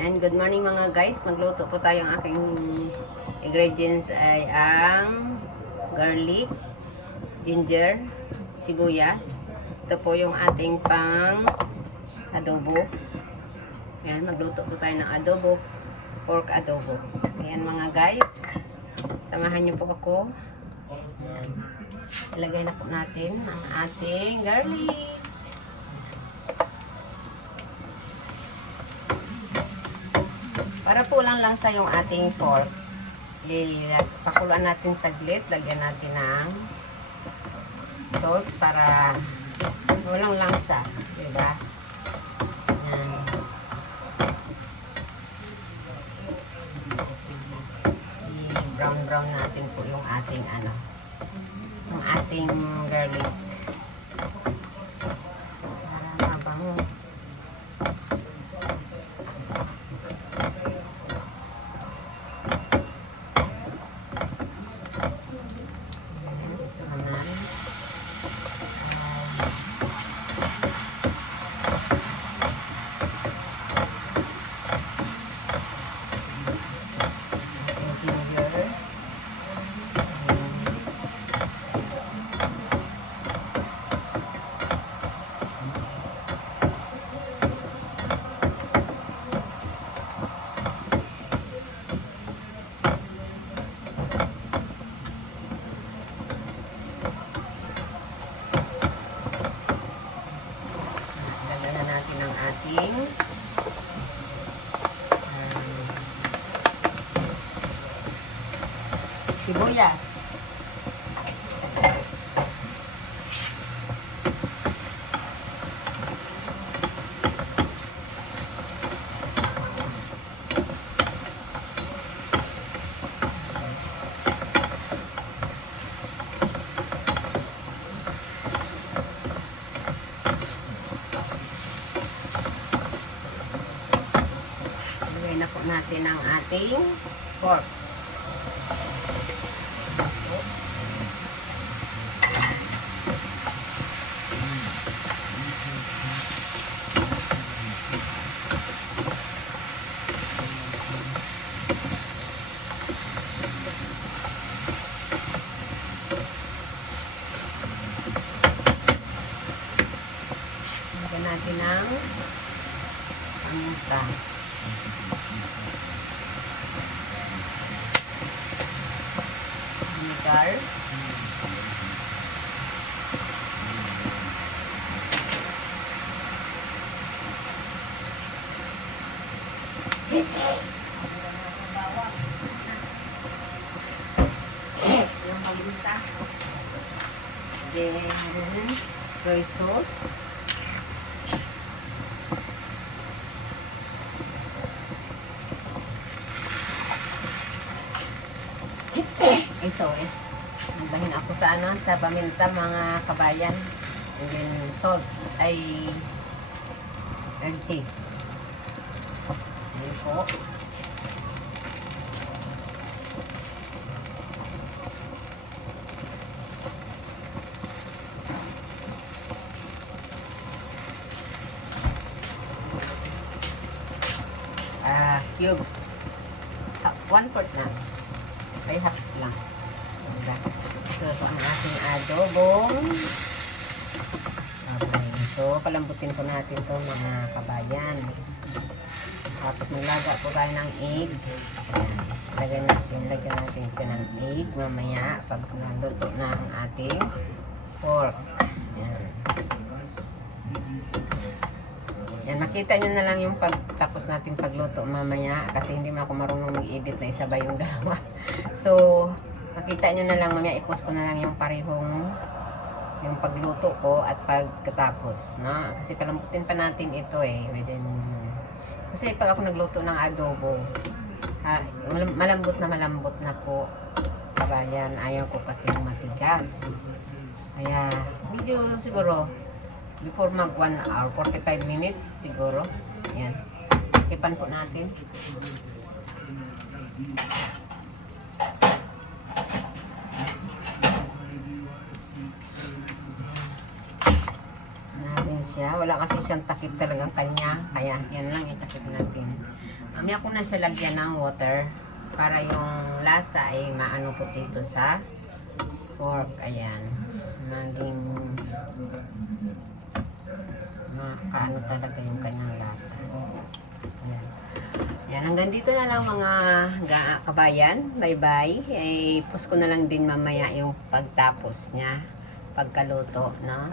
Yan, good morning mga guys. Magluto po tayo. Ang aking ingredients ay ang garlic, ginger, sibuyas. Ito po yung ating pang adobo. Yan, magluto po tayo ng adobo, pork adobo. Yan mga guys. Samahan niyo po ako. Yan. Ilagay na po natin ang ating garlic. Para po lang sa yung ating pork. Pakuluan natin saglit. Lagyan natin ng salt para walang langsa. Diba? Yan. I-brown natin po yung ating yung ating garlic. Para mabango. Ating sibuyas. Na po natin ang ating pork. Lagyan natin ang paminta. Vinegar. Yung paminta. Then, soy sauce. Ito nagbahin ako sa paminta mga kabayan. And then salt ay LG. Ayan po. Cubes. 1/4 na. Ay half lang. So, ito ang ating adobong babay. So, palambutin po natin to mga kabayan. Tapos maglaga po tayo ng egg. Ayan. Lagyan natin siya ng egg mamaya pag naluto na ang ating pork. Ayan. Yan, makita nyo na lang yung pagtapos natin pagluto mamaya kasi hindi man ako marunong mag-edit na isabay yung dalawa. So, makita nyo na lang mamaya, i-post ko na lang yung parehong yung pagluto ko at pagkatapos, no? Kasi palambutin pa natin ito kasi pag ako nagluto ng adobo, malambot na po kabayan. Ayaw ko kasi matigas, kaya medyo siguro before mag 1 hour, 45 minutes siguro. Yan, ipan po natin. Natin siya. Wala kasi siyang takip talagang kanya. Kaya yan lang itakip natin. Mamaya ko na siya lagyan ng water para yung lasa ay maano po dito sa pork. Ayan. Maging makaano talaga yung kanyang lasa. Ayan. Yan, hanggang dito na lang mga kabayan. Bye-bye. Post ko na lang din mamaya yung pagtapos niya, pagkaluto, no?